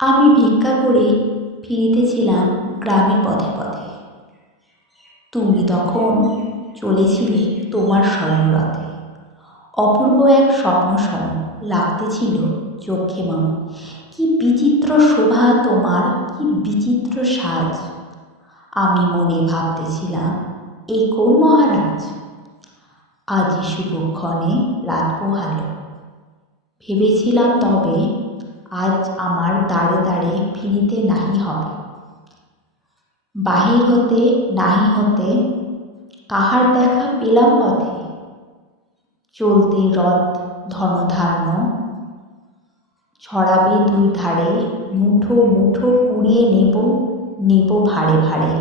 আমি ভিক্ষা করে ফিরিতেছিলাম গ্রামের পথে পথে। তুমি তখন চলেছিলে তোমার স্বর্ণরথে। অপূর্ব এক স্বপ্ন সম লাগতেছিল চোখে মম। কি বিচিত্র শোভা তোমার, কি বিচিত্র সাজ। আমি মনে ভাবতেছিলাম, এই কোন মহারাজ। আজি শুভক্ষণে রাত পোহালো। ভেবেছিলাম তবে আজ আমার দাঁড়ে দাঁড়ে ফিরিতে নাহি হবে। বাহির হতে নাহি হতে কাহার দেখা পেলাম পথে। চলতে রথ ধনধান্য ছড়াবে দুই ধারে। মুঠো মুঠো কুড়িয়ে নেব ভারে ভারে।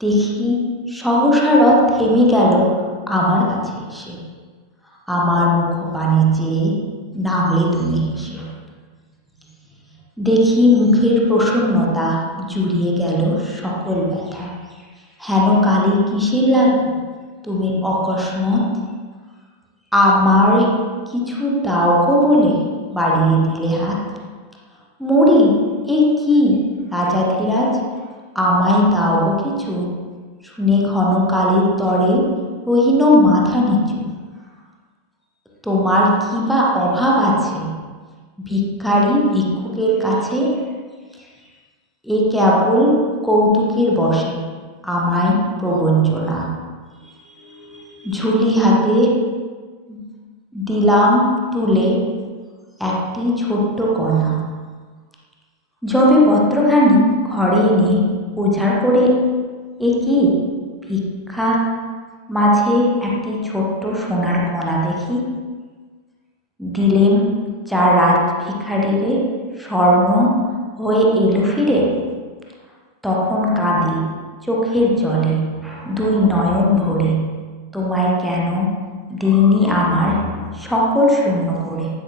দেখি সহসা রথ থেমে গেল আমার কাছে এসে। আমার মুখপানে চেয়ে নামলে তুমি এসে। দেখি মুখের প্রসন্নতা জুড়িয়ে গেল সকল ব্যথা। হেন কালে কিসের লাগে তুমি অকস্মাৎ। আমার কিছু দাও গো বলে বাড়িয়ে দিলে হাত। মরি এ কি রাজাধিরাজ, আমায় দাও গো কিছু। শুনে ক্ষণকালের তরে রহিল মাথা নিচু। তোমার কি বা অভাব আছে ভিক্ষারী ভিক্ষুকের কাছে। এ কেবল কৌতুকের বশে আমায় প্রবঞ্চনা। ঝুলি হাতে দিলাম তুলে একটি ছোট্ট কণা। যবে পত্রখানি ঘরে এনে উজাড় করে, এ কি ভিক্ষা মাঝে একটি ছোট্ট সোনার কণা দেখি। দিলেম যা রাজ ভিখারিরে, স্বর্ণ হয়ে এলো ফিরে। তখন কাঁদি চোখের জলে দুই নয়ন ভরে। তোমায় কেন দিইনি আমার সকল শূন্য করে।